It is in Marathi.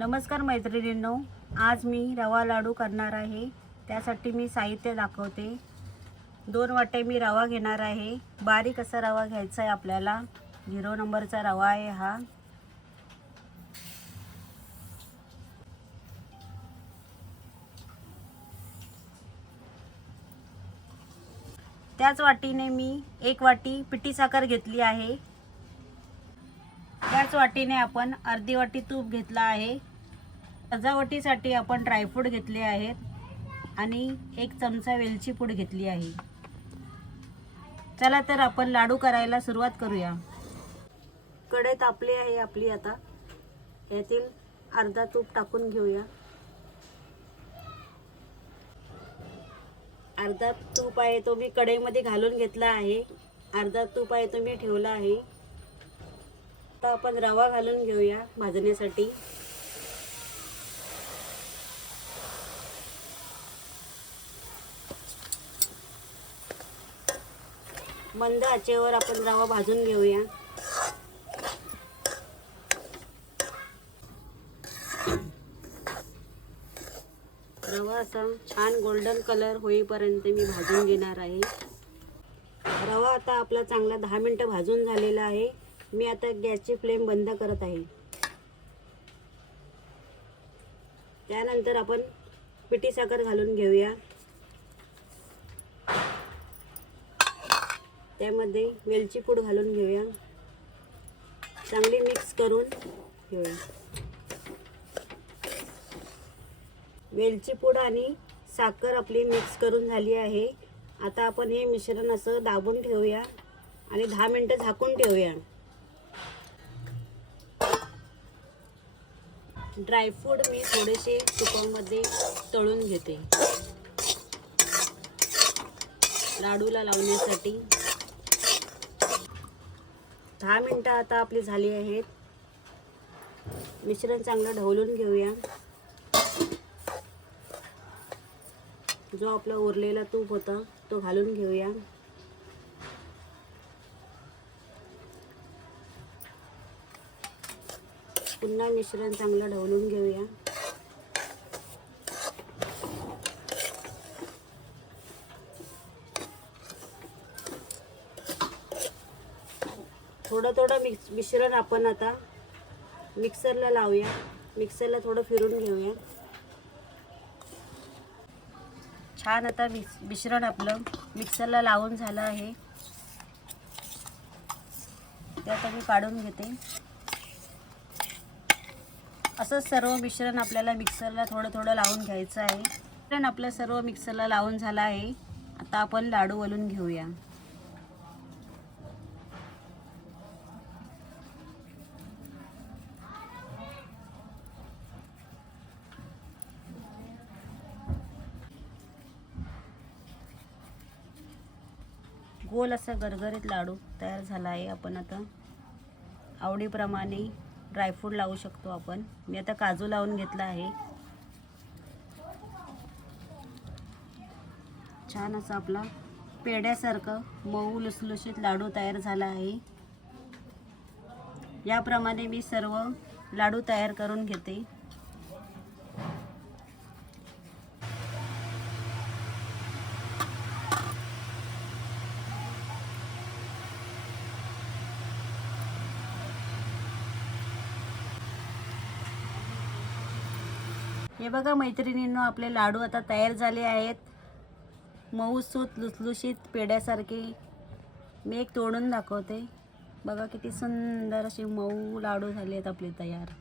नमस्कार मैत्रिणींनो, आज मी रवा लाडू करणार आहे। त्यासाठी मी साहित्य दाखवते। 2 वाटे मी रवा घेणार आहे। बारीक असा रवा घ्यायचा आहे आपल्याला। 0 नंबरचा रवा आहे हा। त्याच वाटीने मी 1 वाटी पिठी साखर घेतली आहे। त्याच वाटीने आपण अर्धी वाटी तूप घेतला आहे। सजावटीसाठी आपण ड्रायफ्रूट घेतले आहेत आणि 1 चमचा वेलची पूड घेतली आहे। चला तर आपण लाडू करायला सुरुवात करूया। कढई तापली आहे आपली। आता यातील अर्धा तूप टाकून घेऊया। अर्धा तूप आहे तो मी कढईमध्ये घालून घेतला आहे। अर्धा तूप आहे तो मी ठेवला आहे। आता आपण रवा घालून घेऊया भाजण्यासाठी। मंद आचेवर आपण रवा भाजून घेऊया। रवा असा छान गोल्डन कलर होईपर्यंत मी भाजून घेणार आहे। रवा आता आपला चांगला 10 मिनिटं भाजून झालेला आहे। मी आता गॅसची फ्लेम बंद करत आहे। त्यानंतर आपण पिठी साखर घालून घेऊया। त्यामध्ये वेलची पूड घालून घेऊया। चांगली मिक्स करून घेऊया। वेलची पूड आणि साखर आपली मिक्स करून झाली आहे। आता आपण हे मिश्रण असं दाबून ठेवूया आणि 10 मिनिटं झाकून ठेवूया। ड्रायफ्रूट मी थोडेसे तुपामध्ये तळून घेते लाडूला लावण्यासाठी। 10 मिनिटं आता आपली झाली आहेत। मिश्रण चांगलं ढवळून घेऊया। जो आपला उरलेला तूप होता तो घालून घेऊया। पुन्हा मिश्रण चांगलं ढवळून घेऊया। थोडं मिश्रण आपण आता मिक्सरला लावूया। मिक्सरला थोडं फिरून घेऊया। छान आता मिश्रण आपलं मिक्सरला लावून झालं आहे। ते आता मी काढून घेते। असं सर्व मिश्रण आपल्याला मिक्सरला थोडं लावून घ्यायचं आहे। मिश्रण आपलं सर्व मिक्सरला लावून झालं आहे। आता आपण लाडू वळून घेऊया। गोल असा गरगरीत लाडू तयार झाला आहे। आपण आता आवडीप्रमाणे ड्रायफ्रूट लावू शकतो आपण। मी आता काजू लावून घेतला आहे। छान असा आपला पेढ्यासारखं मऊ लुसलुशीत लाडू तयार झाला आहे। याप्रमाणे मी सर्व लाडू तयार करून घेते। हे बघा मैत्रिणींनो, आपले लाडू आता तयार झाले आहेत। मऊसूत लुसलुशीत पेढ्यासारखे। मी एक तोडून दाखवते। बघा किती सुंदर असे मऊ लाडू झाले आहेत आपले तयार।